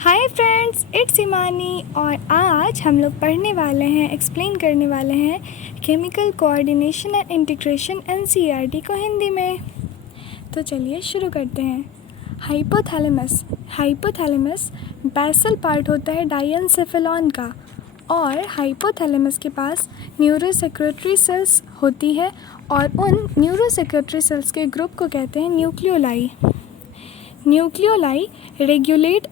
Hi friends, it's इमानी और आज हम लोग पढ़ने वाले हैं, एक्सप्लेन करने वाले हैं chemical coordination and integration NCERT को हिंदी में। तो चलिए शुरू करते हैं। हाइपोथैलेमस बेसल पार्ट होता है डायएन्सेफेलॉन का और हाइपोथैलेमस के पास न्यूरोसेक्रेटरी सेल्स होती है और उन न्यूरोसेक्रेटरी सेल्स के ग्रुप को कहते हैं न्यूक्लियोलाई। न्यूक्लियोलाई रेगुलेट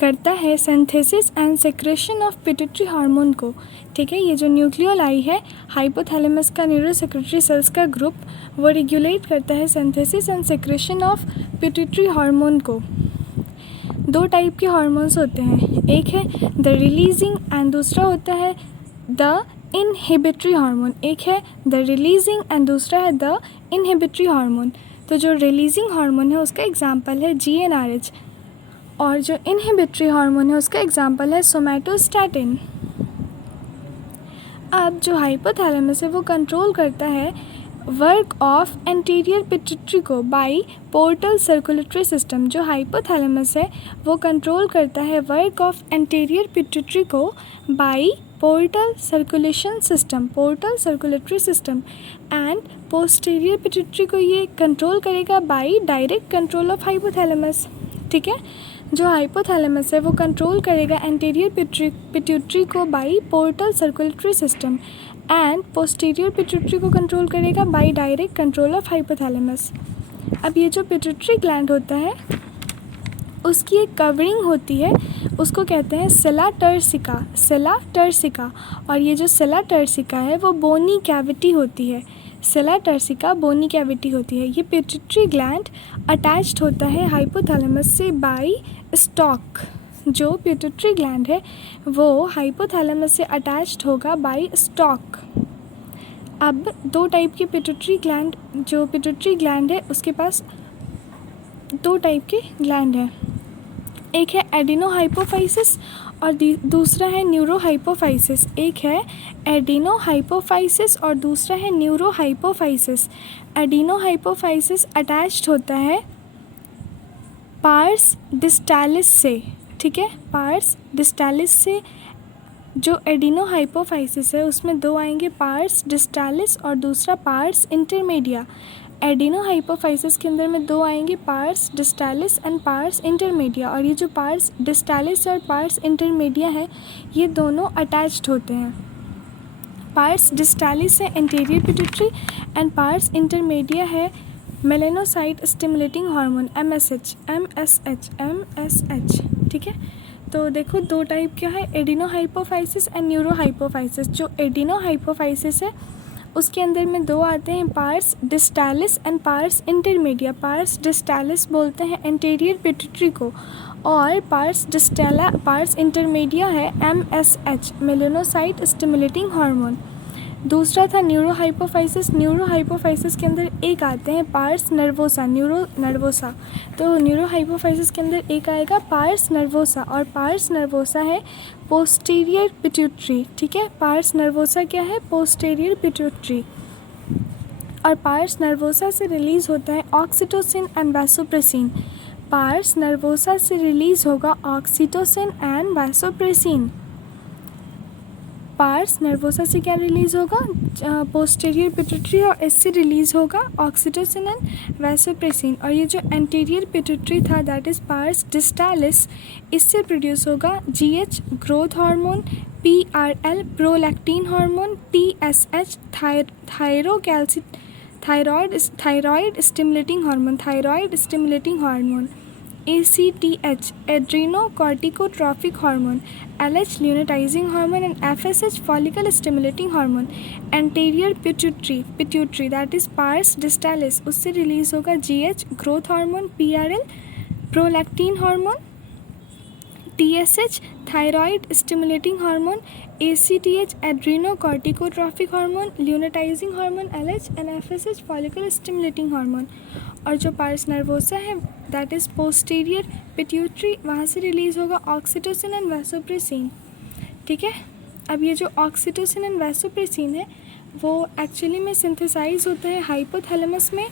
करता है synthesis and secretion of pituitary hormone को। ठीक है, ये जो न्यूक्लियोलाई है हाइपोथैलेमस का न्यूरोसेक्रेटरी सेल्स का ग्रुप, वो रेगुलेट करता है synthesis and secretion of pituitary hormone को। दो टाइप के हार्मोन्स होते हैं, एक है द रिलीजिंग एंड दूसरा होता है द इनहिबिटरी हार्मोन। एक है द रिलीजिंग एंड दूसरा है द इनहिबिटरी हार्मोन। तो जो रिलीजिंग हार्मोन है उसका एग्जाम्पल है GnRH और जो इनहिबिटरी हार्मोन है उसका एग्जाम्पल है सोमैटोस्टैटिन। अब जो हाइपोथैलेमस है वो कंट्रोल करता है वर्क ऑफ एंटीरियर पिट्यूटरी को बाय पोर्टल सर्कुलेटरी सिस्टम। जो हाइपोथैलेमस है वो कंट्रोल करता है वर्क ऑफ एंटीरियर पिट्यूटरी को by portal circulation system, portal circulatory system and posterior pituitary को ये कंट्रोल करेगा by direct control of hypothalamus. ठीक है, जो हाइपोथैलेमस है वो कंट्रोल करेगा एंटीरियर पिट्यूटरी को by portal circulatory system and posterior pituitary को कंट्रोल करेगा by direct control of hypothalamus. अब ये जो पिट्यूटरी ग्लैंड होता है उसकी एक कवरिंग होती है, उसको कहते हैं सेला टर्सिका, सेला टर्सिका। और ये जो सेला टर्सिका है वो बोनी कैविटी होती है, सेला टर्सिका बोनी कैविटी होती है। ये पिट्यूटरी ग्लैंड अटैच्ड होता है हाइपोथैलेमस से बाय स्टॉक। जो पिट्यूटरी ग्लैंड है वो हाइपोथैलेमस से अटैच्ड होगा बाय स्टॉक। अब दो टाइप के पिट्यूटरी ग्लैंड, जो पिट्यूटरी ग्लैंड है उसके पास दो टाइप के ग्लैंड है, एक है एडिनोहाइपोफाइसिस और दूसरा है न्यूरोहाइपोफाइसिस। एक है एडिनोहाइपोफाइसिस और दूसरा है न्यूरोहाइपोफाइसिस। एडिनोहाइपोफाइसिस अटैच्ड होता है पार्स डिस्टालिस से। ठीक है, पार्स डिस्टालिस से। जो एडिनोहाइपोफाइसिस है उसमें दो आएंगे, पार्स डिस्टालिस और दूसरा पार्स इंटरमीडिया। एडिनोहाइपोफाइसिस के अंदर में दो आएंगे, parse distalis and pars intermedia. और ये जो पार्स डिस्टालिस और पार्स इंटरमीडिया है ये दोनों अटैच्ड होते हैं। पार्स डिस्टालिस है anterior pituitary and pars intermedia है मेलेनोसाइट स्टिमुलेटिंग हार्मोन MSH। ठीक है, तो देखो दो टाइप क्या है, एडिनोहाइपोफाइसिस एंड न्यूरोहाइपोफाइसिस। जो एडिनोहाइपोफाइसिस है उसके अंदर में दो आते हैं, pars distalis and pars intermedia. Pars distalis बोलते हैं एंटीरियर पिट्यूटरी को और पार्स इंटरमीडिया है MSH मेलेनोसाइट स्टिमुलेटिंग हार्मोन। दूसरा था न्यूरोहाइपोफाइसिस। न्यूरोहाइपोफाइसिस के अंदर एक आते हैं पार्स नर्वोसा, नर्वोसा। तो न्यूरोहाइपोफाइसिस के अंदर एक आएगा पार्स नर्वोसा और पार्स नर्वोसा है पोस्टीरियर पिट्यूटरी। ठीक है, पार्स नर्वोसा क्या है, पोस्टीरियर पिट्यूटरी। और पार्स नर्वोसा से रिलीज होता है oxytocin and vasopressin. Pars nervosa से रिलीज होगा oxytocin and vasopressin. Pars nervosa से क्या रिलीज़ होगा, पोस्टीरियर पिट्यूटरी, और इससे रिलीज़ होगा ऑक्सीटोसिन एंड वैसोप्रेसिन। और ये जो एंटीरियर पिट्यूटरी था दैट इज़ पार्स डिस्टालिस, इससे प्रोड्यूस होगा GH growth hormone, PRL prolactin hormone, TSH thyroid stimulating hormone, ACTH adrenocorticotrophic hormone, LH luteinising hormone and FSH follicle stimulating hormone. Anterior pituitary that is pars distalis, उससे release होगा GH growth hormone, PRL prolactin hormone, TSH thyroid stimulating hormone, ACTH adrenocorticotrophic hormone, luteinising hormone LH and FSH follicle stimulating hormone. और जो pars nervosa है that is posterior pituitary, वहाँ से release होगा oxytocin and vasopressin. ठीक है, अब ये जो ऑक्सीटोसिन एंड वैसोप्रेसिन है वो एक्चुअली में सिंथेसाइज होता है हाइपोथैलेमस में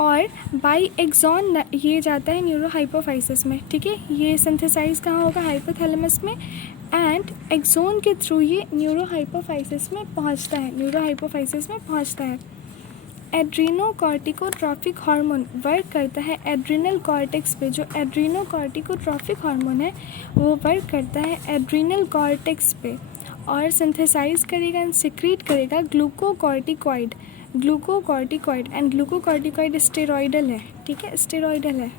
और बाई एक्सॉन ये जाता है न्यूरोहाइपोफाइसिस में, ठीक है। ये सिंथेसाइज कहाँ होगा, हाइपोथैलेमस में, एंड एक्सोन के थ्रू ये न्यूरोहाइपोफाइसिस में पहुँचता है, एड्रीनोकॉर्टिकोट्रॉफिक हार्मोन वर्क करता है एड्रिनल कॉर्टेक्स पे। जो एड्रीनोकॉर्टिकोट्रॉफिक हार्मोन है वो वर्क करता है एड्रिनल कॉर्टेक्स पे और सिंथेसाइज करेगा एंड सिक्रीट करेगा ग्लूकोकॉर्टिकॉइड एंड ग्लूकोकॉर्टिकॉइड स्टेरॉइडल है, ठीक है, स्टेरॉइडल है।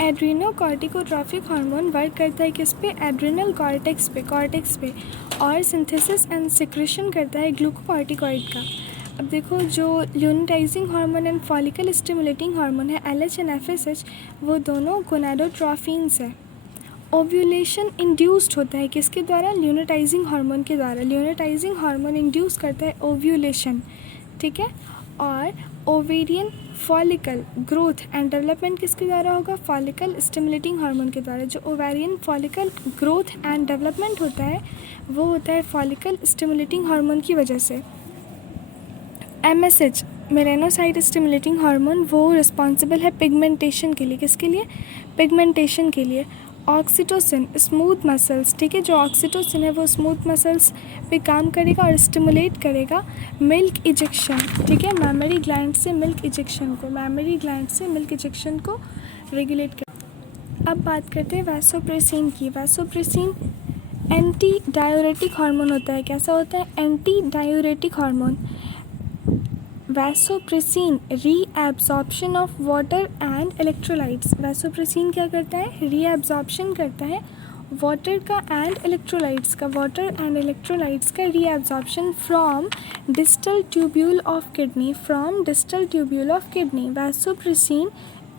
एड्रीनोकॉर्टिकोट्रॉफिक हार्मोन वर्क करता है किस पे, एड्रिनल कॉर्टेक्स पे और सिंथेसिस एंड सिक्रेशन करता है ग्लूकोकॉर्टिकॉइड का। अब देखो जो luteinizing hormone and follicle stimulating hormone है LH एंड FSH, वो दोनों गोनाडोट्रोफिन्स है। ओव्यूलेशन इंड्यूस्ड होता है किसके द्वारा, ल्यूटिनाइजिंग हार्मोन के द्वारा। ल्यूटिनाइजिंग हार्मोन इंड्यूस करता है ओव्यूलेशन, ठीक है। और ovarian follicle growth and development किसके द्वारा होगा, फॉलिकल स्टिमुलेटिंग हार्मोन के द्वारा। जो ovarian follicle growth and development होता है वो होता है फॉलिकल स्टिमुलेटिंग हार्मोन की वजह से। MSH मेलानोसाइट स्टिमुलेटिंग हार्मोन वो रिस्पॉन्सिबल है पिगमेंटेशन के लिए, किसके लिए, पिगमेंटेशन के लिए। ऑक्सीटोसिन स्मूथ मसल्स, ठीक है, जो ऑक्सीटोसिन है वो स्मूथ मसल्स पे काम करेगा और स्टिमुलेट करेगा मिल्क इजेक्शन, ठीक है, मैमरी ग्लैंड से मिल्क इजेक्शन को रेगुलेट कर। अब बात करते हैं वैसोप्रेसिन की। वैसोप्रेसिन एंटी डायूरेटिक हार्मोन होता है। कैसा होता है, anti diuretic hormone. Vasopressin reabsorption of water and electrolytes. Vasopressin क्या करता है, रीएब्जॉर्प्शन करता है वाटर का एंड इलेक्ट्रोलाइट्स का reabsorption from distal tubule of kidney. Vasopressin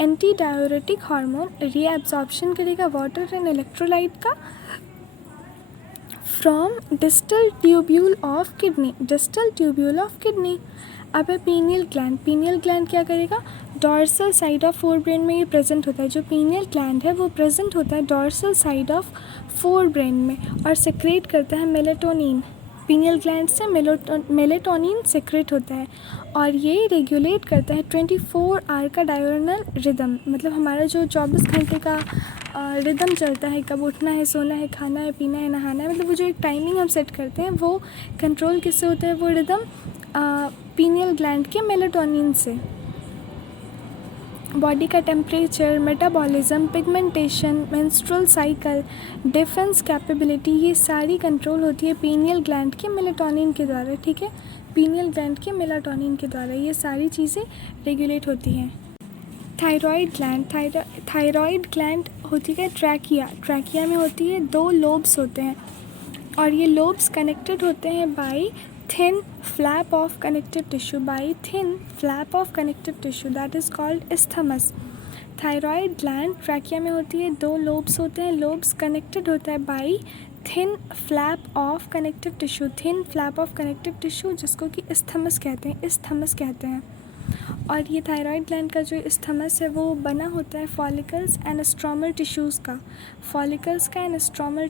anti diuretic hormone reabsorption करेगा वाटर एंड इलेक्ट्रोलाइट का from distal tubule of kidney. अब है पीनियल ग्लैंड क्या करेगा, dorsal side of fore brain में ये प्रेजेंट होता है। जो पीनियल ग्लैंड है वो प्रेजेंट होता है dorsal side of fore brain में और सेक्रेट करता है मेलेटोनिन। पीनियल ग्लैंड से मेलेटोनिन सेक्रेट होता है और ये रेगुलेट करता है 24 आवर का डायurnal रिदम। मतलब हमारा जो 24 घंटे का रिदम चलता है, कब उठना है, सोना है, खाना है, पीना है, नहाना है, मतलब वो जो एक टाइमिंग हम सेट करते हैं वो कंट्रोल किससे होता है, वो रिदम पीनियल ग्लैंड के मेलेटोनिन से। बॉडी का temperature, metabolism, pigmentation, menstrual cycle, defence capability, ये सारी कंट्रोल होती है पीनियल ग्लैंड के मेलेटोनिन के द्वारा, ठीक है, पीनियल ग्लैंड के मेलेटोनिन के द्वारा ये सारी चीज़ें रेगुलेट होती हैं। थायराइड ग्लैंड होती है ट्रैकिया में होती है। 2 लोब्स होते हैं और ये लोब्स कनेक्टेड होते हैं by thin flap of connective tissue that is called isthmus। Thyroid gland trachea में होती है। 2 लोब्स होते हैं, लोब्स कनेक्टेड होता है by thin flap of connective tissue जिसको कि isthmus कहते हैं। और ये थायराइड ग्लैंड का जो isthmus है वो बना होता है फॉलिकल्स एंड स्ट्रोमल टिश्यूज़ का। फॉलिकल्स एंड स्ट्रोमल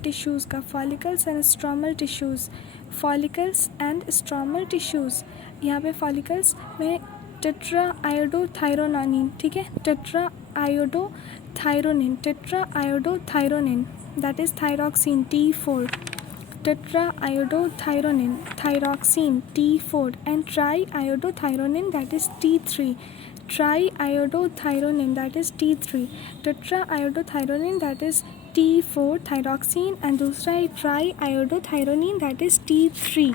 टिश्यूज़ यहाँ पे फॉलिकल्स में टेट्रा आयोडोथायरोनिन, ठीक है, tetra iodothyronine that is thyroxine T4, tetra iodothyronine thyroxine T4 and try iodothyronine that is T3, tetra iodothyronine that is T4 thyroxine and दूसरा है try iodothyronine that is T3।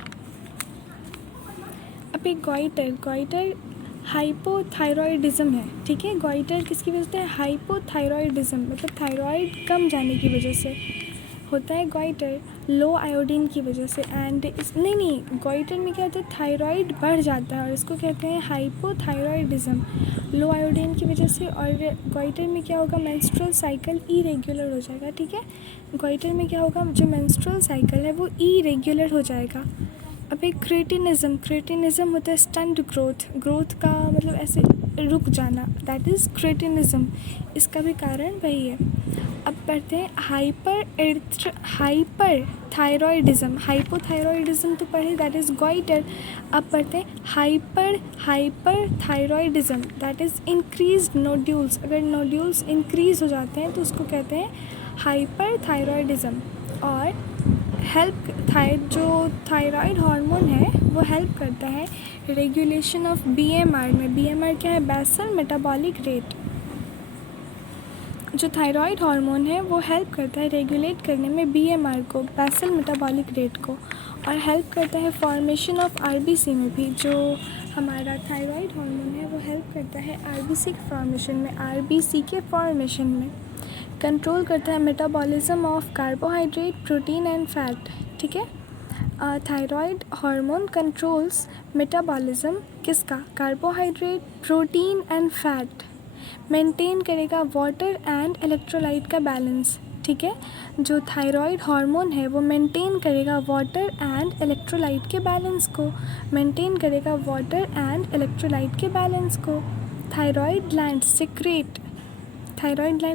अब एक goitre hypothyroidism है, ठीक है, goitre किसकी वजह से है, हाइपोथायरॉयडिज्म, मतलब थायराइड कम जाने की वजह से होता है गोइटर, लो आयोडीन की वजह से। एंड गोइटर में क्या होता है, थायराइड बढ़ जाता है और इसको कहते हैं हाइपोथायरॉयडिज्म, लो आयोडीन की वजह से। और गोइटर में क्या होगा, मेंस्ट्रुअल साइकिल इरेगुलर हो जाएगा, ठीक है, गोइटर में क्या होगा, जो मेंस्ट्रुअल साइकिल है वो इरेगुलर हो जाएगा। अब एक क्रेटिनिज्म होता है स्टंट ग्रोथ का मतलब ऐसे रुक जाना, दैट इज़ क्रेटिनिज्म, इसका भी कारण वही है। अब पढ़ते हैं हाइपरथायरॉयडिज्म। हाइपोथायरॉयडिज्म तो पढ़े, दैट इज़ गॉइटर। अब पढ़ते हैं hyperthyroidism, that is increased nodules. अगर नोड्यूल्स इंक्रीज हो जाते हैं तो उसको कहते हैं हाइपरथायरॉयडिज्म। और जो थायराइड हार्मोन है वो हेल्प करता है रेगुलेशन ऑफ BMR में। BMR क्या है? Basal metabolic rate. जो थायराइड हार्मोन है वो हेल्प करता है रेगुलेट करने में BMR को, बेसल मेटाबॉलिक रेट को, और हेल्प करता है फॉर्मेशन ऑफ RBC में भी। जो हमारा थायराइड हार्मोन है वो हेल्प करता है RBC के फॉर्मेशन में, RBC के फॉर्मेशन में। कंट्रोल करता है metabolism of carbohydrate, protein and fat. ठीक है, थायराइड हार्मोन कंट्रोल्स मेटाबॉलिज्म किसका? Carbohydrate, protein and fat. Maintain करेगा वाटर एंड इलेक्ट्रोलाइट का बैलेंस। ठीक है, जो थायराइड हार्मोन है वो मेंटेन करेगा वाटर एंड इलेक्ट्रोलाइट के बैलेंस को, मेंटेन करेगा वाटर एंड इलेक्ट्रोलाइट के बैलेंस को। थायराइड ग्लैंड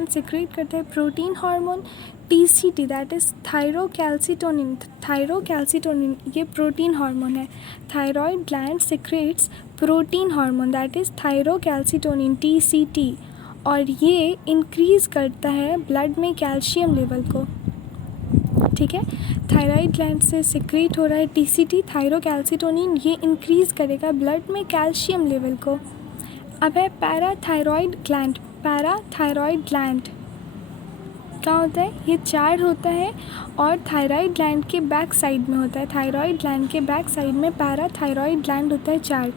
सिक्रेट करता है protein hormone TCT, that is thyrocalcitonin. Thyrocalcitonin ये प्रोटीन हार्मोन है। Thyroid gland secrets protein hormone, that is thyrocalcitonin TCT, और ये इंक्रीज़ करता है ब्लड में कैल्शियम लेवल को। ठीक है, थायराइड ग्लैंड से सिक्रेट हो रहा है TCT, थायरोकैल्सिटोनिन, ये इंक्रीज़ करेगा ब्लड में कैल्शियम लेवल को। अब है पैराथायरॉयड ग्लैंड। पैराथायरॉयड ग्लैंड क्या होता है? ये चार्ड होता है और थायराइड ग्लैंड के बैक साइड में होता है। थायराइड ग्लैंड के बैक साइड में पैराथायरॉयड ग्लैंड होता है चार्ड।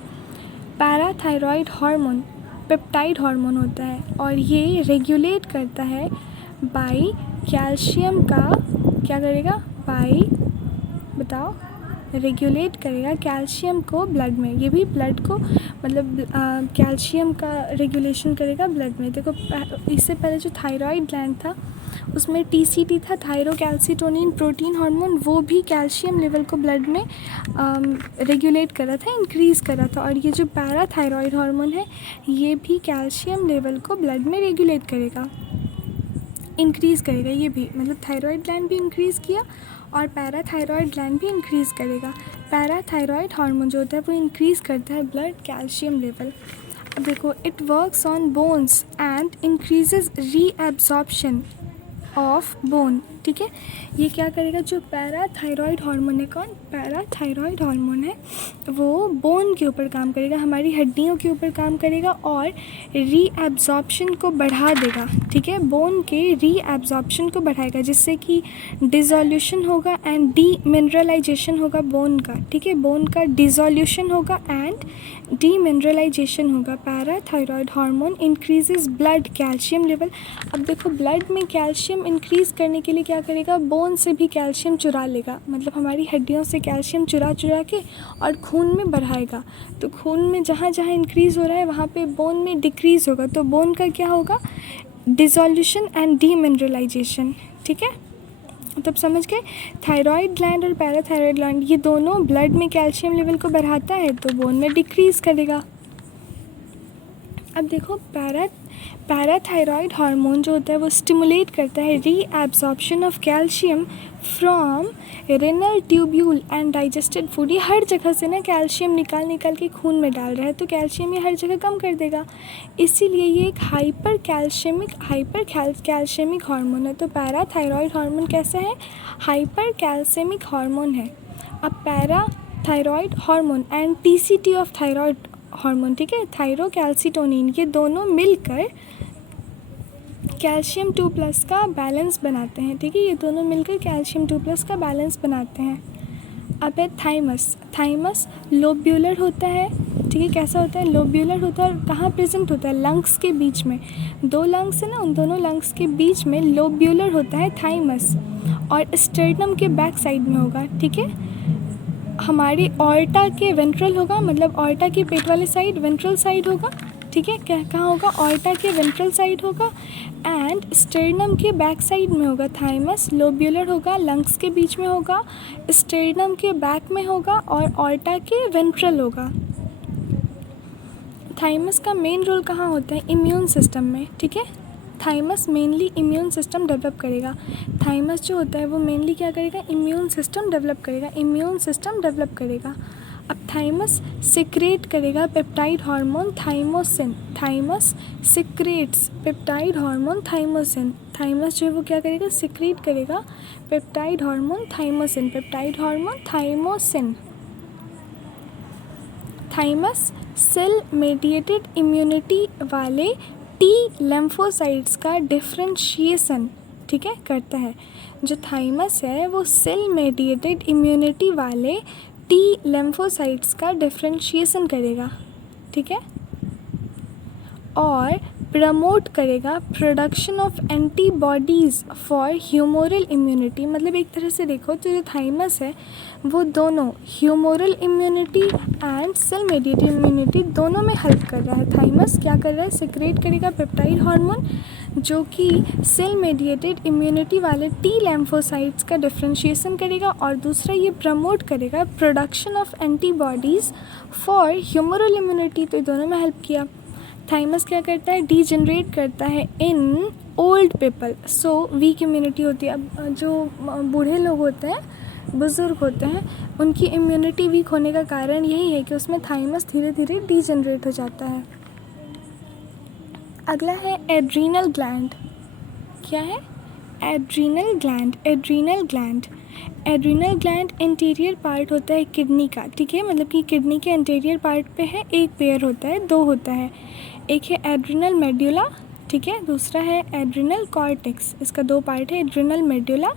पैराथायरॉयड हार्मोन पेप्टाइड हार्मोन होता है और ये रेगुलेट करता है बाई कैल्शियम का, क्या करेगा? रेगुलेट करेगा कैल्शियम को ब्लड में। ये भी ब्लड को मतलब कैल्शियम का रेगुलेशन करेगा ब्लड में। देखो इससे पहले जो थायराइड ग्लैंड था उसमें TCT था, थायरोकैल्सिटोनिन प्रोटीन हार्मोन, वो भी कैल्शियम लेवल को ब्लड में रेगुलेट कर रहा था, इंक्रीज़ कर रहा था। और ये जो पैराथायरॉयड हार्मोन है ये भी कैल्शियम लेवल को ब्लड में रेगुलेट करेगा, इंक्रीज़ करेगा। ये भी मतलब थायराइड ग्लैंड भी इंक्रीज़ किया और पैराथायरॉयड ग्लैंड भी इंक्रीज़ करेगा। पैराथायरॉयड हार्मोन जो होता है वो इंक्रीज़ करता है ब्लड कैल्शियम लेवल। अब देखो, it works on bones and increases reabsorption of bone. ठीक है, ये क्या करेगा? जो पैराथायरॉयड हार्मोन है, कौन? पैराथायरॉयड हार्मोन है वो बोन के ऊपर काम करेगा, हमारी हड्डियों के ऊपर काम करेगा और रीएब्जॉर्प्शन को बढ़ा देगा। ठीक है, बोन के रीएब्जॉर्प्शन को बढ़ाएगा जिससे कि डिसोल्यूशन होगा एंड डीमिनरलाइजेशन होगा बोन का। ठीक है, बोन का डिसोल्यूशन होगा एंड डीमिनरलाइजेशन होगा। Parathyroid hormone increases blood calcium level. अब देखो, ब्लड में कैल्शियम इंक्रीज़ करने के लिए क्या करेगा? बोन से भी कैल्शियम चुरा लेगा, मतलब हमारी हड्डियों से कैल्शियम चुरा के और खून में बढ़ाएगा। तो खून में जहाँ जहाँ इंक्रीज़ हो रहा है वहाँ पे बोन में डिक्रीज़ होगा, तो बोन का क्या होगा? Dissolution and demineralisation. ठीक है, तब समझ गए? थायराइड ग्लैंड और पैराथायरॉयड ग्लैंड ये दोनों ब्लड में कैल्शियम लेवल को बढ़ाता है तो बोन में डिक्रीज़ करेगा। अब देखो, पैराथायरॉयड हार्मोन जो होता है वो स्टिमुलेट करता है reabsorption of calcium from renal tubule and digested food. ये हर जगह से ना कैल्शियम निकाल के खून में डाल रहा है, तो कैल्शियम ये हर जगह कम कर देगा, इसीलिए ये एक हाइपर कैल्शियमिक हार्मोन है। तो पैराथायरॉयड हार्मोन कैसा है? हाइपर कैल्शियमिक हार्मोन है। अब parathyroid hormone and TCT of thyroid hormone, ठीक है, थायरोकैल्सिटोनिन, ये दोनों मिलकर कैल्शियम 2+ का बैलेंस बनाते हैं। ठीक है, ये दोनों मिलकर कैल्शियम 2+ का बैलेंस बनाते हैं। अब है थाइमस लोब्यूलर होता है। ठीक है, कैसा होता है? लोब्यूलर होता है और कहाँ प्रेजेंट होता है? लंग्स के बीच में। 2 लंग्स है ना, उन दोनों लंग्स के बीच में लोब्यूलर होता है थाइमस, और स्टर्नम के बैक साइड में होगा। ठीक है, हमारी ऑर्टा के वेंट्रल होगा, मतलब ऑर्टा के पेट वाले साइड वेंट्रल साइड होगा। ठीक है, कहाँ होगा? ऑर्टा के वेंट्रल साइड होगा एंड स्टर्नम के बैक साइड में होगा। थाइमस लोब्यूलर होगा, लंग्स के बीच में होगा, स्टर्नम के बैक में होगा और ऑर्टा के वेंट्रल होगा। थाइमस का मेन रोल कहाँ होता है? इम्यून सिस्टम में। ठीक है, thymus mainly immune system develop करेगा। थाइमस जो होता है वो मेनली क्या करेगा, इम्यून सिस्टम डेवलप करेगा, इम्यून सिस्टम डेवलप करेगा। अब थाइमस सिक्रेट करेगा peptide hormone thymosin, thymus secretes peptide hormone thymosin. Thymus जो है वो क्या करेगा, सिक्रेट करेगा peptide hormone thymosin, peptide hormone thymosin. Thymus cell mediated immunity वाले टी लेम्फोसाइट्स का डिफरेंशिएशन, ठीक है, करता है। जो थाइमस है वो सेल मेडिएटेड इम्यूनिटी वाले टी लेम्फोसाइट्स का डिफरेंशिएशन करेगा, ठीक है, और प्रमोट करेगा production of antibodies for humoral immunity. मतलब एक तरह से देखो तो जो थाइमस है वो दोनों humoral immunity and cell mediated immunity दोनों में हेल्प कर रहा है। थाइमस क्या कर रहा है, सिक्रेट करेगा पेप्टाइड हार्मोन जो कि सेल मेडिएटेड इम्यूनिटी वाले टी लेम्फोसाइट्स का डिफरेंशिएशन करेगा, और दूसरा ये प्रमोट करेगा production of antibodies for humoral immunity. तो दोनों में हेल्प किया। थाइमस क्या करता है, डीजनरेट करता है in old people, so weak immunity होती है। अब जो बूढ़े लोग होते हैं, बुज़ुर्ग होते हैं, उनकी इम्यूनिटी वीक होने का कारण यही है कि उसमें थाइमस धीरे धीरे डीजनरेट हो जाता है। अगला है एड्रीनल ग्लैंड। क्या है, adrenal gland. Adrenal gland, adrenal gland interior part होता है किडनी का, ठीक है, मतलब कि किडनी के इंटीरियर पार्ट पे है, एक पेयर होता है, दो होता है। एक है एड्रिनल मेड्यूला, ठीक है, दूसरा है एड्रिनल कॉर्टेक्स। इसका दो पार्ट है, adrenal medulla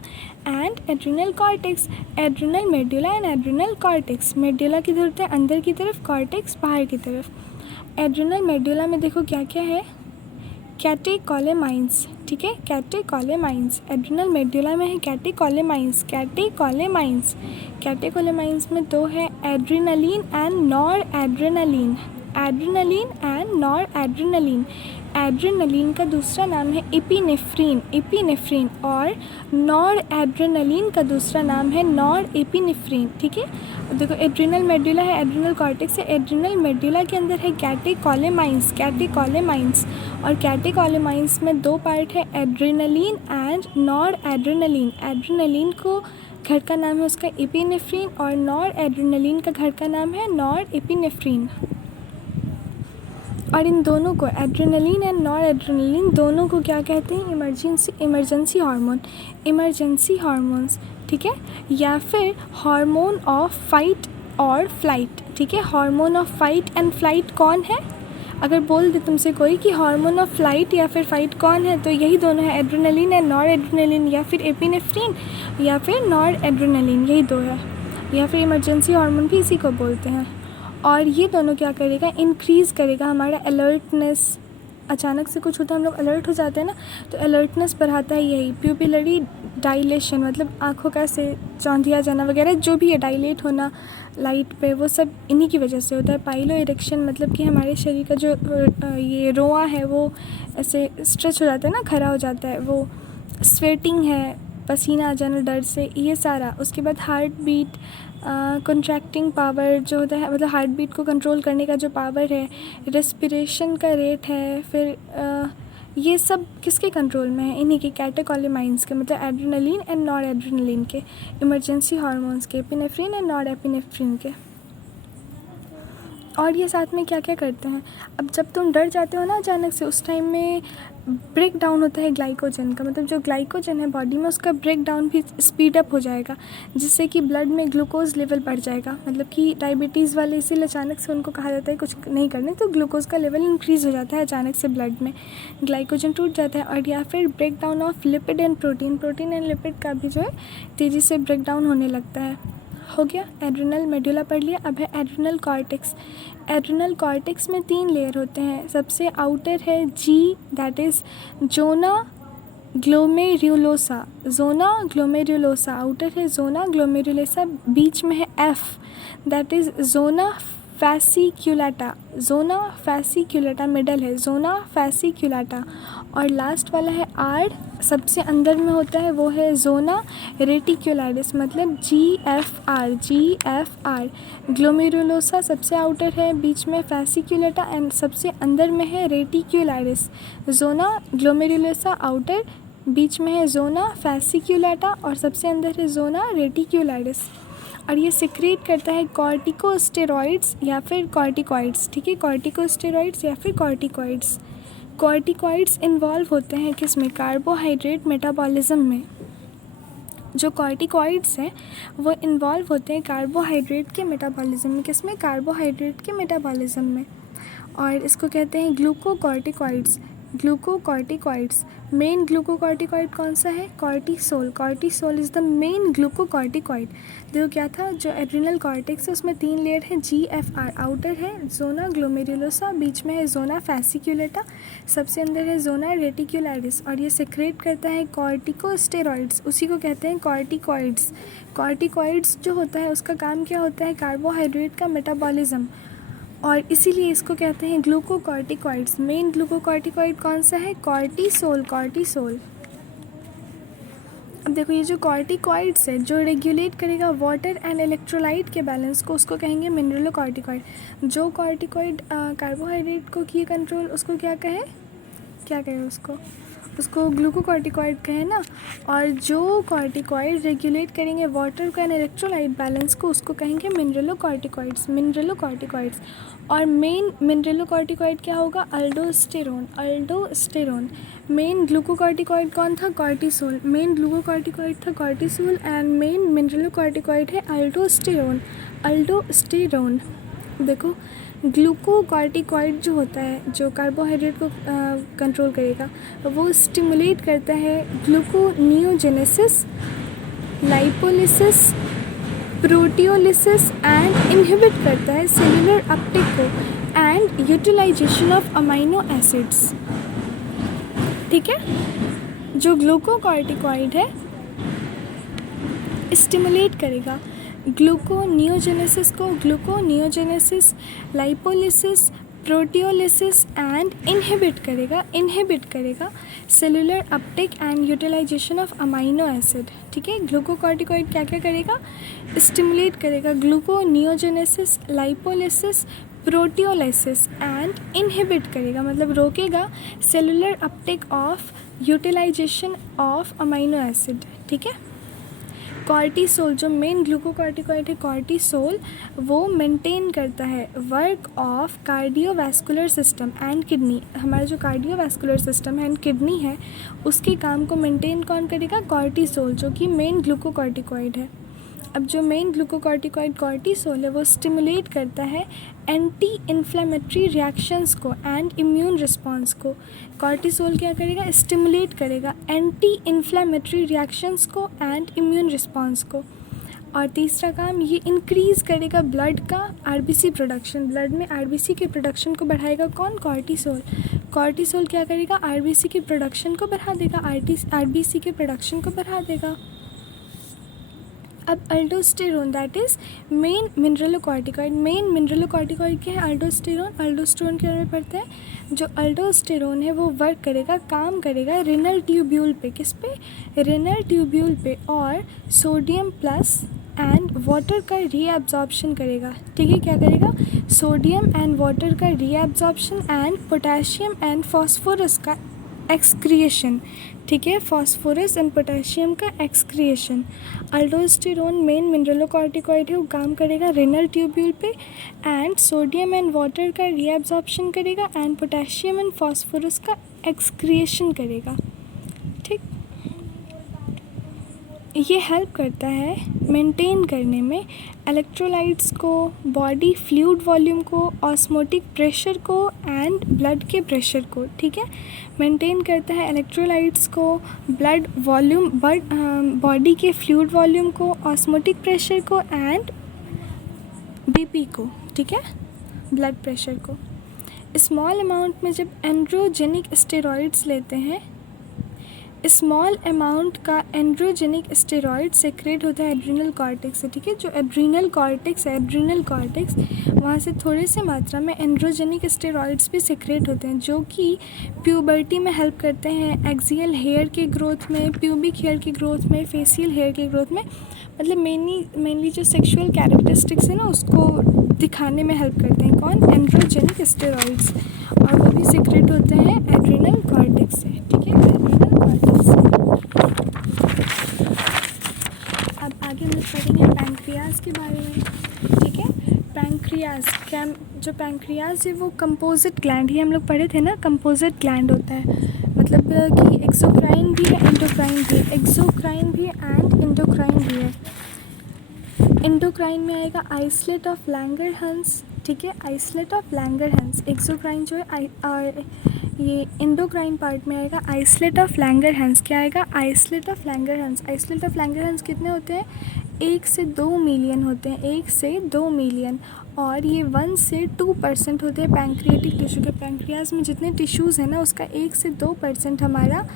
and adrenal cortex. Adrenal medulla and adrenal cortex. Medulla किधर होता है, अंदर की तरफ, कॉर्टेक्स बाहर की तरफ। एड्रिनल मेड्यूला में देखो क्या क्या है, कैटेकोलेमाइंस, ठीक है, कैटेकोलेमाइंस। एड्रिनल मेड्यूला में है कैटेकोलेमाइंस, कैटेकोलेमाइंस। कैटेकोलेमाइंस में दो है, adrenaline and nor adrenaline, adrenaline and nor adrenaline. Adrenaline का दूसरा नाम है एपिनेफ्रीन, एपिनेफ्रीन, और नॉर एड्रिनलिन का दूसरा नाम है नॉर एपिनेफ्रीन, ठीक है। देखो एड्रिनल मेड्यूला है, एड्रिनल कॉर्टेक्स है, एड्रिनल मेड्यूला के अंदर है कैटेकोलेमाइंस, कैटेकोलेमाइंस, और कैटेकोलेमाइंस में दो पार्ट है, adrenaline and nor adrenaline. Adrenaline को घर का नाम है उसका एपिनेफ्रीन, और नॉर एड्रिनलिन का घर का नाम है नॉर एपिनेफ्रीन। और इन दोनों को, एड्रेनलिन एंड नॉर एड्रेनलिन, दोनों को क्या कहते हैं, इमरजेंसी हार्मोन, इमरजेंसी हार्मोन्स, ठीक है, या फिर हार्मोन ऑफ फाइट और फ्लाइट, ठीक है। Hormone of fight and flight कौन है, अगर बोल दे तुमसे कोई कि हार्मोन ऑफ फ्लाइट या फिर फाइट कौन है, तो यही दोनों है, एड्रेनलिन एंड नॉर एड्रेनलिन, या फिर एपिनेफ्रीन या फिर नॉर एड्रेनलिन, यही दो है, या फिर इमरजेंसी हार्मोन भी इसी को बोलते हैं। और ये दोनों क्या करेगा, इंक्रीज़ करेगा हमारा अलर्टनेस। अचानक से कुछ होता है, हम लोग अलर्ट हो जाते हैं ना, तो अलर्टनेस बढ़ाता है यही। प्यूपिलरी डायलेशन, मतलब आँखों का से चौंधिया जाना वगैरह, जो भी है डायलेट होना लाइट पे, वो सब इन्हीं की वजह से होता है। पाइलो इरेक्शन, मतलब कि हमारे शरीर का जो ये रोआ है वो ऐसे स्ट्रेच हो जाता है ना, खड़ा हो जाता है। वो स्वेटिंग है, पसीना आ जाना डर से, ये सारा। उसके बाद हार्ट बीट कंट्रैक्टिंग पावर जो होता है, मतलब हार्ट बीट को कंट्रोल करने का जो पावर है, रेस्पिरेशन का रेट है, फिर ये सब किसके कंट्रोल में है, इन्हीं के, कैटेकोलेमाइंस के, मतलब एड्रेनलिन एंड नॉर एड्रेनलिन के, इमरजेंसी हार्मोन्स के, एपिनेफ्रीन एंड नॉर एपिनेफ्रीन के। और ये साथ में क्या क्या करते हैं, अब जब तुम डर जाते हो ना अचानक से, उस टाइम में ब्रेक डाउन होता है ग्लाइकोजन का, मतलब जो ग्लाइकोजन है बॉडी में उसका ब्रेक डाउन भी स्पीड अप हो जाएगा, जिससे कि ब्लड में ग्लूकोज लेवल बढ़ जाएगा। मतलब कि डायबिटीज़ वाले इसीलिए अचानक से उनको कहा जाता है कुछ नहीं करने, तो ग्लूकोज का लेवल इंक्रीज़ हो जाता है अचानक से ब्लड में, ग्लाइकोजन टूट जाता है। और या फिर break down of lipid and protein, protein and lipid का भी जो है तेज़ी से ब्रेक डाउन होने लगता है। हो गया, एड्रिनल मेड्यूला पढ़ लिया। अब है एड्रिनल कॉर्टेक्स। एड्रिनल कॉर्टेक्स में 3 लेयर होते हैं। सबसे आउटर है G, that is zona glomerulosa, zona glomerulosa, outer है जोना ग्लोमेरुलोसा। बीच में है F, that is zona fasciculata, zona fasciculata middle है, जोना फैसिक्युलेटा। और लास्ट वाला है आर्ड, सबसे अंदर में होता है, वो है जोना रेटिक्युलारिस, मतलब GFR, GFR। ग्लोमेरुलोसा सबसे आउटर है, बीच में फैसिक्युलेटा एंड सबसे अंदर में है रेटिक्युलारिस। जोना ग्लोमेरुलोसा आउटर, बीच में है जोना फैसिक्युलेटा और सबसे अंदर है जोना रेटिक्युलारिस। और ये सिक्रेट करता है कॉर्टिकोस्टेरॉइड्स या फिर कॉर्टिकॉइड्स, ठीक है, कॉर्टिकोस्टेरॉइड्स या फिर कॉर्टिकॉइड्स। कॉर्टिकॉइड्स इन्वॉल्व होते हैं किस में, कार्बोहाइड्रेट मेटाबॉलिज्म में। जो कॉर्टिकॉइड्स हैं वो इन्वॉल्व होते हैं कार्बोहाइड्रेट के मेटाबॉलिज्म में, किस में, कार्बोहाइड्रेट के मेटाबॉलिज्म में। और इसको कहते हैं ग्लूकोकॉर्टिकॉइड्स, ग्लूकोकॉर्टिकॉइड्स। मेन ग्लूकोकॉर्टिकॉइड कौन सा है, cortisol. Cortisol is the main glucocorticoid. देखो क्या था, जो एड्रिनल कॉर्टेक्स है उसमें 3 लेयर है, GFR आउटर है, जोना ग्लोमेरुलोसा, बीच में है जोना फैसिक्युलेटा, सबसे अंदर है जोना रेटिक्युलारिस। और ये सेक्रेट करता है कॉर्टिकोस्टेरॉइड्स, उसी को कहते हैं कॉर्टिकॉइड्स। कॉर्टिकॉइड्स जो होता है उसका काम क्या होता है, कार्बोहाइड्रेट का मेटाबॉलिज्म, और इसीलिए इसको कहते हैं ग्लूकोकॉर्टिकॉइड्स। मेन ग्लूकोकॉर्टिकॉइड कौन सा है, कॉर्टिसोल, कॉर्टिसोल। अब देखो ये जो कॉर्टिकॉइड्स है जो रेगुलेट करेगा वाटर एंड इलेक्ट्रोलाइट के बैलेंस को, उसको कहेंगे मिनरलोकॉर्टिकॉइड। जो कॉर्टिकॉइड कार्बोहाइड्रेट को किए कंट्रोल, उसको क्या कहे, क्या कहे उसको ग्लूकोकॉर्टिकॉइड कहे ना। और जो कॉर्टिकॉइड रेगुलेट करेंगे वाटर का एंड इलेक्ट्रोलाइट बैलेंस को, उसको कहेंगे मिनरलोकॉर्टिकॉइड्स, मिनरलोकॉर्टिकॉइड्स। और मेन मिनरलोकॉर्टिकॉइड क्या होगा, अल्डोस्टेरोन, अल्डोस्टेरोन। मेन ग्लूकोकॉर्टिकॉइड कौन था, कॉर्टिसोल। मेन ग्लूकोकॉर्टिकॉइड था कॉर्टिसोल एंड मेन मिनरलोकॉर्टिकॉइड है अल्डोस्टेरोन, अल्डोस्टेरोन। देखो ग्लूकोकॉर्टिकॉइड जो होता है, जो कार्बोहाइड्रेट को कंट्रोल करेगा, वो स्टिमुलेट करता है gluconeogenesis, lipolysis, proteolysis and inhibit करता है सेलुलर अपटेक को and utilisation of amino acids, ठीक है। जो ग्लूकोकॉर्टिकॉइड है स्टिमुलेट करेगा ग्लूकोनियोजेनेसिस को, gluconeogenesis, lipolysis, proteolysis and inhibit करेगा cellular uptake and utilisation of amino acid, ठीक है। ग्लूकोकॉर्टिकॉइड क्या क्या करेगा, स्टिमुलेट करेगा gluconeogenesis, lipolysis, proteolysis and inhibit करेगा, मतलब रोकेगा cellular uptake of utilisation of amino acid, ठीक है। कॉर्टिसोल, जो मेन ग्लूकोकॉर्टिकॉइड है कॉर्टिसोल, वो मेंटेन करता है work of cardiovascular system and kidney. हमारा जो कार्डियोवैस्कुलर सिस्टम है एंड किडनी है, उसके काम को मेंटेन कौन करेगा, कॉर्टिसोल, जो कि मेन ग्लूकोकॉर्टिकॉइड है। अब जो मेन ग्लूकोकॉर्टिकॉइड कॉर्टिसोल है वो स्टिमुलेट करता है एंटी इन्फ्लेमेटरी रिएक्शंस को एंड इम्यून रिस्पॉन्स को। कॉर्टिसोल क्या करेगा, स्टिमुलेट करेगा एंटी इन्फ्लेमेटरी रिएक्शंस को एंड इम्यून रिस्पॉन्स को। और तीसरा काम, ये इंक्रीज़ करेगा ब्लड का आरबीसी प्रोडक्शन, ब्लड में आरबीसी के प्रोडक्शन को बढ़ाएगा कौन, कॉर्टिसोल। कॉर्टिसोल क्या करेगा, आरबीसी के प्रोडक्शन को बढ़ा देगा, आरबीसी के प्रोडक्शन को बढ़ा देगा। अब अल्डोस्टेरोन, that is main mineralocorticoid. Main mineralocorticoid क्या है, अल्डोस्टेरोन। अल्डोस्टेरोन के बारे में पढ़ते हैं। जो अल्डोस्टेरोन है वो वर्क करेगा, काम करेगा रेनल ट्यूब्यूल पे, किस पे, रेनल ट्यूब्यूल पे, और सोडियम प्लस एंड वाटर का रीएब्जॉर्प्शन करेगा, ठीक है। क्या करेगा, सोडियम एंड वाटर का reabsorption and potassium and phosphorus का एक्सक्रिएशन, ठीक है, फॉस्फोरस एंड पोटेशियम का एक्सक्रिएशन। अल्डोस्टेरोन मेन मिनरलोकॉर्टिकॉइड है, वो काम करेगा रेनल ट्यूब्यूल पे एंड सोडियम एंड वाटर का रीएब्जॉर्प्शन करेगा एंड पोटेशियम एंड फॉस्फोरस का एक्सक्रिएशन करेगा, ठीक। ये हेल्प करता है मेंटेन करने में इलेक्ट्रोलाइट्स को, बॉडी फ्लूइड वॉल्यूम को, ऑस्मोटिक प्रेशर को एंड ब्लड के प्रेशर को, ठीक है। मेंटेन करता है इलेक्ट्रोलाइट्स को, ब्लड वॉल्यूम, बॉडी के फ्लूइड वॉल्यूम को, ऑस्मोटिक प्रेशर को एंड बीपी को, ठीक है, ब्लड प्रेशर को। स्मॉल अमाउंट में जब एंड्रोजेनिक स्टेरॉइड्स लेते हैं, स्मॉल अमाउंट का एंड्रोजेनिक स्टेरॉइड सेक्रेट होता है एड्रिनल कॉर्टेक्स से, ठीक है। जो एड्रिनल कॉर्टेक्स है, एड्रिनल कॉर्टेक्स वहाँ से थोड़े से मात्रा में एंड्रोजेनिक स्टेरॉइड्स भी सिक्रेट होते हैं जो कि प्यूबर्टी में हेल्प करते हैं, एक्सियल हेयर के ग्रोथ में, प्यूबिक हेयर की ग्रोथ में, फेशियल हेयर की ग्रोथ में, मतलब मेनली जो सेक्सुअल कैरेक्टरिस्टिक्स है ना उसको दिखाने में हेल्प करते हैं। कौन? Androgenic steroids. और वो भी सिक्रेट होते हैं एड्रिनल कॉर्टेक्स से, ठीक है, एड्रिनल कॉर्टेक्स से। अब आगे हम लोग पढ़ेंगे पैंक्रियाज के बारे में, ठीक है। पैंक्रियाज क्या, जो पैंक्रियाज है वो कंपोजिट ग्लैंड ही हम लोग पढ़े थे ना, कंपोजिट ग्लैंड होता है, मतलब कि एक्सोक्राइन भी है, एंडोक्राइन भी है, एक्सोक्राइन भी एंड एंडोक्राइन भी है। एंडोक्राइन में आएगा आइसलेट ऑफ लैंगरहंस, ठीक है, आइसलेट ऑफ लैंगरहंस। एक्सोक्राइन जो है और ये एंडोक्राइन पार्ट में आएगा आइसलेट ऑफ लैंगरहंस। क्या आएगा? Islet of Langerhans. Islet of Langerhans कितने होते हैं? 1 से 2 मिलियन होते हैं, 1 से 2 मिलियन, और ये 1 से 2% होते हैं पैंक्रियाटिक टिश्यू के। पैंक्रियाज में जितने टिश्यूज़ हैं ना उसका 1 से 2% हमारा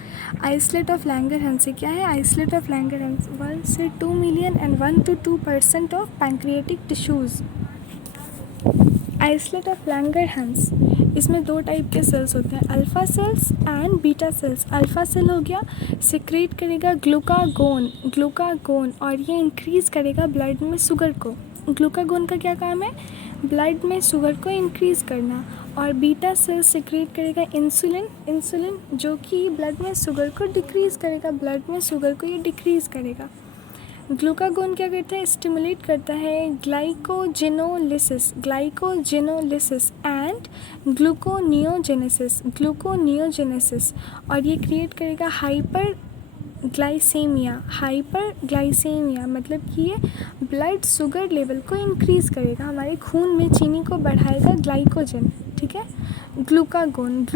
आइसलेट ऑफ लैंगरहंस है। क्या है? Islet of Langerhans. 1 से 2 million and 1 to 2% of pancreatic tissues. Islet of Langerhans, इसमें 2 टाइप के सेल्स होते हैं, alpha cells and beta cells. Alpha cell हो गया, सिक्रेट करेगा ग्लूकागोन और ये इंक्रीज़ करेगा ब्लड में शुगर को। ग्लूकागोन का क्या काम है? ब्लड में शुगर को इंक्रीज़ करना। और बीटा सेल सिक्रेट करेगा इंसुलिन जो कि ब्लड में शुगर को डिक्रीज़ करेगा, ब्लड में शुगर को ये डिक्रीज़ करेगा। ग्लूकागोन क्या करता है? स्टिमुलेट करता है ग्लाइकोजेनोलिसिस एंड ग्लूकोनियोजेनेसिस, और ये क्रिएट करेगा हाइपरग्लाइसेमिया, मतलब कि ये ब्लड शुगर लेवल को इंक्रीज़ करेगा, हमारे खून में चीनी को बढ़ाएगा ग्लाइकोजन, ठीक है, ग्लूकागोन।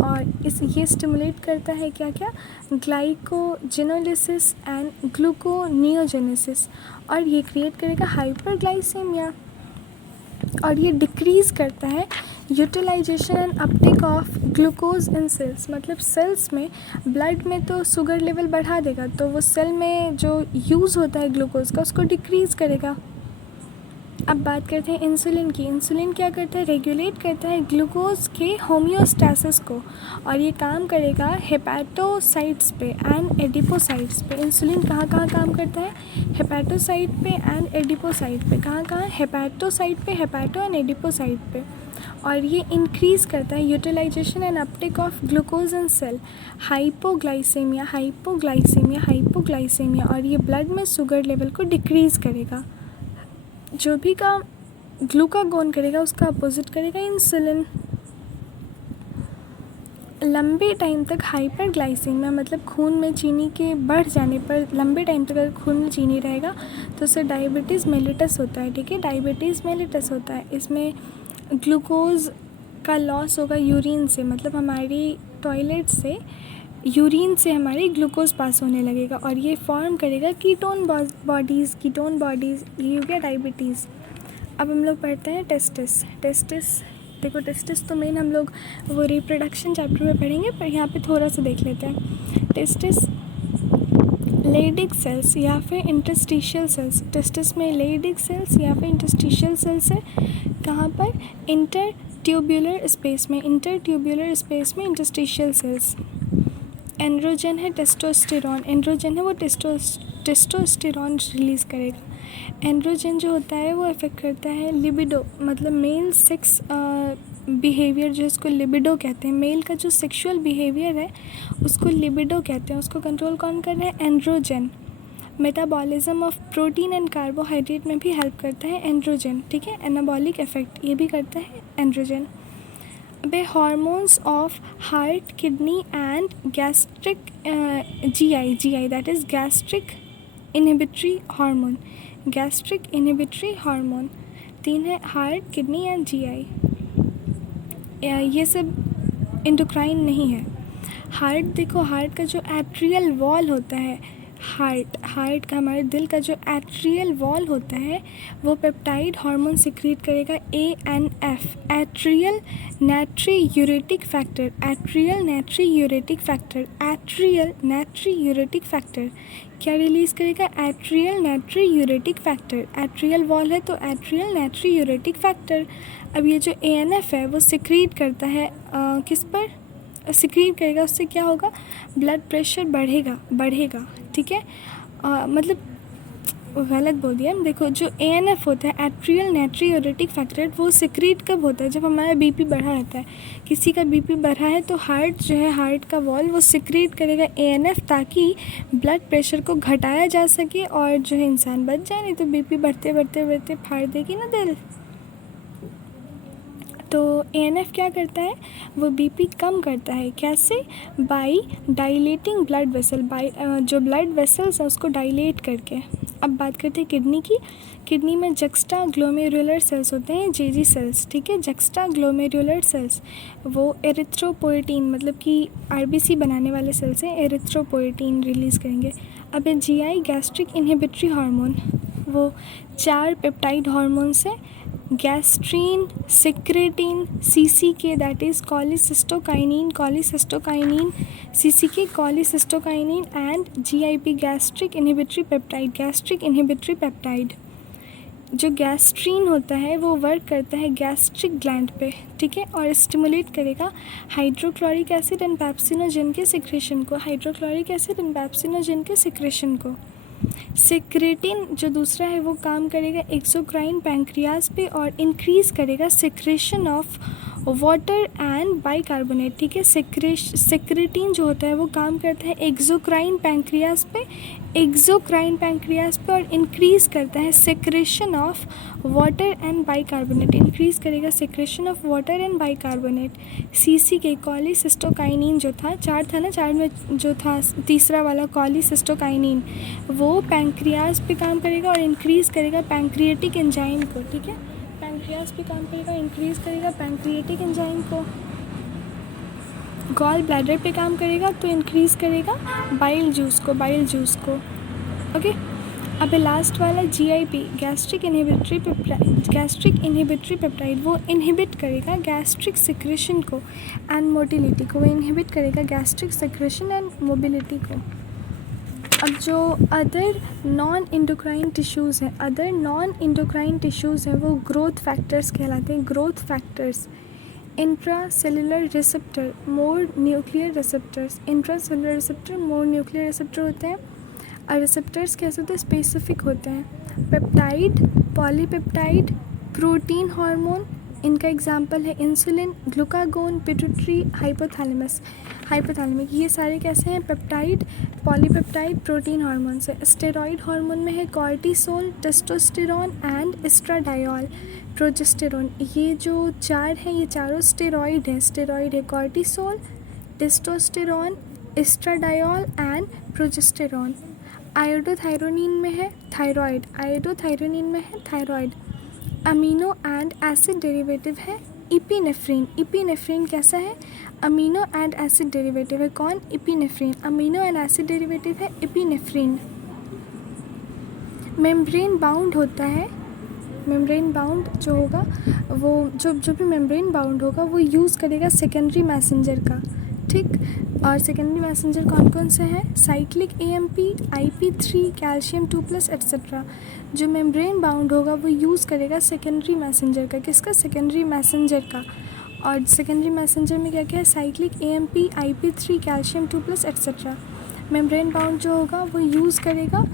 और ये स्टिमुलेट करता है क्या ग्लाइकोजेनोलिसिस एंड ग्लूकोनियोजेनेसिस, और ये क्रिएट करेगा हाइपरग्लाइसेमिया। और ये डिक्रीज़ करता है utilisation and uptake of glucose in cells, मतलब सेल्स में ब्लड में तो शुगर लेवल बढ़ा देगा, तो वो सेल में जो यूज़ होता है ग्लूकोज का उसको डिक्रीज़ करेगा। अब बात करते हैं इंसुलिन की। इंसुलिन क्या करता है? रेगुलेट करता है ग्लूकोज के होमियोस्टैसिस को, और ये काम करेगा हेपेटोसाइट्स पे एंड एडिपोसाइट्स पे। इंसुलिन कहाँ काम करता है? हेपेटोसाइट पे एंड एडिपोसाइट पे। कहाँ? हेपेटोसाइट पे, हेपेटो एंड एडिपोसाइट पे। और ये इंक्रीज़ करता है utilisation and uptake of glucose in cell, hypoglycaemia, और ये ब्लड में शुगर लेवल को डिक्रीज़ करेगा। जो भी काम ग्लूकागोन करेगा उसका अपोजिट करेगा इंसुलिन। लंबे टाइम तक हाइपरग्लाइसेमिया, मतलब खून में चीनी के बढ़ जाने पर लंबे टाइम तक अगर खून में चीनी रहेगा तो उससे डायबिटीज़ मेलिटस होता है, ठीक है, डायबिटीज़ मेलिटस होता है। इसमें ग्लूकोज का लॉस होगा यूरिन से, मतलब हमारी टॉयलेट से यूरिन से हमारी ग्लूकोज पास होने लगेगा, और ये फॉर्म करेगा कीटोन बॉडीज़, ये हो गया डायबिटीज़। अब हम लोग पढ़ते हैं टेस्टिस। देखो टेस्टिस तो मेन हम लोग वो रिप्रोडक्शन चैप्टर में पढ़ेंगे, पर यहाँ पे थोड़ा सा देख लेते हैं। टेस्टिस लेडिक सेल्स या फिर इंटरस्टिशियल सेल्स। टेस्टिस में लेडिक सेल्स या फिर इंटरस्टिशियल सेल्स है। कहाँ पर? इंटरट्यूब्युलर स्पेस में इंटरस्टिशियल सेल्स। एंड्रोजन है टेस्टोस्टेरॉन, एंड्रोजन है वो टेस्टोस्टेरॉन रिलीज़ करेगा। एंड्रोजन जो होता है वो इफ़ेक्ट करता है लिबिडो, मतलब मेल सेक्स बिहेवियर, जो इसको लिबिडो कहते हैं। मेल का जो सेक्सुअल बिहेवियर है उसको लिबिडो कहते हैं। उसको कंट्रोल कौन कर रहा है? Androgen. Metabolism of protein and carbohydrate में भी हेल्प करता है एंड्रोजन, ठीक है। एनाबॉलिक इफेक्ट ये भी करता है एंड्रोजन। अब hormones of heart, kidney and gastric GI, that is gastric inhibitory hormone. 3 है, हार्ट, किडनी एंड GI। ये सब एंडोक्राइन नहीं है। हार्ट देखो, हार्ट का जो एट्रियल वॉल होता है, हार्ट का, हमारे दिल का जो एट्रियल वॉल होता है वो पेप्टाइड हार्मोन सिक्रीट करेगा ANF, atrial natriuretic factor, atrial natriuretic factor क्या रिलीज़ करेगा? Atrial natriuretic factor. Atrial wall है तो एट्रियल नाट्रियूरेटिक फैक्टर। अब ये जो ANF है वो सिक्रीट करता है किस पर? सिक्रीट करेगा, उससे क्या होगा? ब्लड प्रेशर बढ़ेगा, ठीक है। मतलब गलत बोल दिया। देखो, जो ANF होता है एट्रियल नाट्रियूरेटिक फैक्टर, वो सिक्रीट कब होता है? जब हमारा BP बढ़ा रहता है। किसी का BP बढ़ा है तो हार्ट जो है, हार्ट का वॉल वो सिक्रीट करेगा ANF, ताकि ब्लड प्रेशर को घटाया जा सके और जो है इंसान बच जाए, नहीं तो BP बढ़ते फाड़ देगी ना दिल। तो ANF क्या करता है? वो BP कम करता है। कैसे? बाई डाइलेटिंग ब्लड वेसल, बाई जो ब्लड वेसल्स हैं उसको डाइलेट करके। अब बात करते हैं किडनी की। किडनी में जक्स्टा ग्लोमेरुलर सेल्स होते हैं, JG सेल्स, ठीक है। जक्स्टा ग्लोमेरुलर सेल्स वो एरिथ्रोपोएटिन, मतलब कि RBC बनाने वाले सेल्स हैं, एरिथ्रोपोएटिन रिलीज़ करेंगे। अब GI गैस्ट्रिक इनहिबिटरी हार्मोन, वो 4 पेप्टाइड हार्मोन्स हैं, gastrin, secretin, CCK that is cholecystokinin, CCK cholecystokinin and GIP gastric inhibitory peptide. जो गैस्ट्रीन होता है वो वर्क करता है गैस्ट्रिक ग्लैंड पे, ठीक है, और स्टिमुलेट करेगा हाइड्रोक्लोरिक एसिड एंड पेप्सिनोजेन के सिक्रेशन को। सिक्रेटिन जो दूसरा है वो काम करेगा एक्सोक्राइन पैंक्रियाज पे और इंक्रीज़ करेगा secretion of water and bicarbonate, ठीक है। सिक्रेटिन जो होता है वो काम करता है एक्सोक्राइन पैंक्रियाज पे और इंक्रीज़ करता है secretion of water and bicarbonate, CCK कॉलीसिस्टोकाइनिन जो था, 4 था ना, 4 में जो था तीसरा वाला कॉलीसिस्टोकाइनिन, वो पैंक्रियाज पे काम करेगा और इंक्रीज़ करेगा पैंक्रियाटिक एंजाइम को, ठीक है। पैंक्रियाज पे काम करेगा, इंक्रीज़ करेगा पैंक्रियाटिक एंजाइम को। गॉल ब्लैडर पे काम करेगा तो इंक्रीज़ करेगा बाइल जूस को, ओके। अब लास्ट वाला GIP गैस्ट्रिक इनहिबिटरी पेप्टाइड, वो इनहिबिट करेगा गैस्ट्रिक सिक्रेशन को एंड मोटिलिटी को, अब जो अदर नॉन इंडोक्राइन टिश्यूज़ हैं वो ग्रोथ फैक्टर्स कहलाते हैं। Growth factors, intracellular receptor, more nuclear receptor होते हैं। और रिसेप्टर्स कैसे होते हैं? स्पेसिफिक होते हैं। पेप्टाइड, पॉलीपेप्टाइड, प्रोटीन हार्मोन, इनका एग्जाम्पल है इंसुलिन, ग्लूकागोन, पिट्यूटरी, हाइपोथैलेमिक, ये सारे कैसे हैं? पेप्टाइड, पॉलीपेप्टाइड, प्रोटीन हार्मोन से। स्टेरॉइड हार्मोन में है cortisol, testosterone and estradiol, progesterone. ये जो 4 हैं ये चारों स्टेरॉइड है cortisol, testosterone, estradiol and progesterone. Iodothyronine में है thyroid. Amino and acid derivative है इपिनेफ्रिन कैसा है? अमीनो एंड एसिड डेरिवेटिव है। कौन? Epinephrine. Amino and acid derivative है इपिनेफ्रिन। मेम्ब्रेन बाउंड होता है, मेम्ब्रेन बाउंड जो होगा वो जो भी मेम्ब्रेन बाउंड होगा वो यूज़ करेगा सेकेंडरी मैसेंजर का, ठीक। और सेकेंडरी मैसेंजर कौन कौन से हैं? Cyclic AMP, IP3, calcium 2+ etcetera. जो मेम्ब्रेन बाउंड होगा वो यूज़ करेगा सेकेंडरी मैसेंजर का। किसका? सेकेंडरी मैसेंजर का। और सेकेंडरी मैसेंजर में क्या क्या है? Cyclic AMP, IP3, calcium 2+ etcetera. Membrane bound जो होगा वो यूज़ करेगा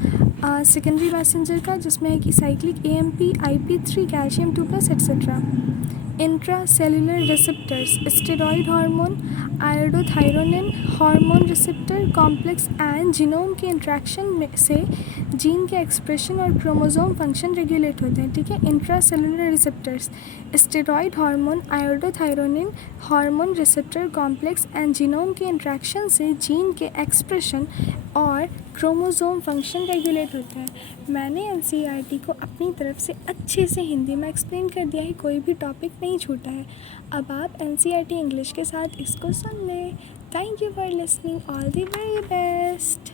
सेकेंडरी मैसेंजर का, जिसमें है कि cyclic AMP, IP3, calcium 2+ etcetera. Intra cellular receptors, steroid hormone, iodothyronine hormone receptor complex and genome के इंट्रैक्शन से जीन के एक्सप्रेशन और क्रोमोसोम फंक्शन रेगुलेट होते हैं, ठीक है। Intra cellular receptors, steroid hormone, iodothyronine hormone receptor complex and genome के interaction से जीन के एक्सप्रेशन और क्रोमोसोम फंक्शन रेगुलेट होता है। मैंने NCERT को अपनी तरफ से अच्छे से हिंदी में एक्सप्लेन कर दिया है, कोई भी टॉपिक नहीं छूटा है। अब आप NCERT इंग्लिश के साथ इसको सुन लें। Thank you for listening, all the very best.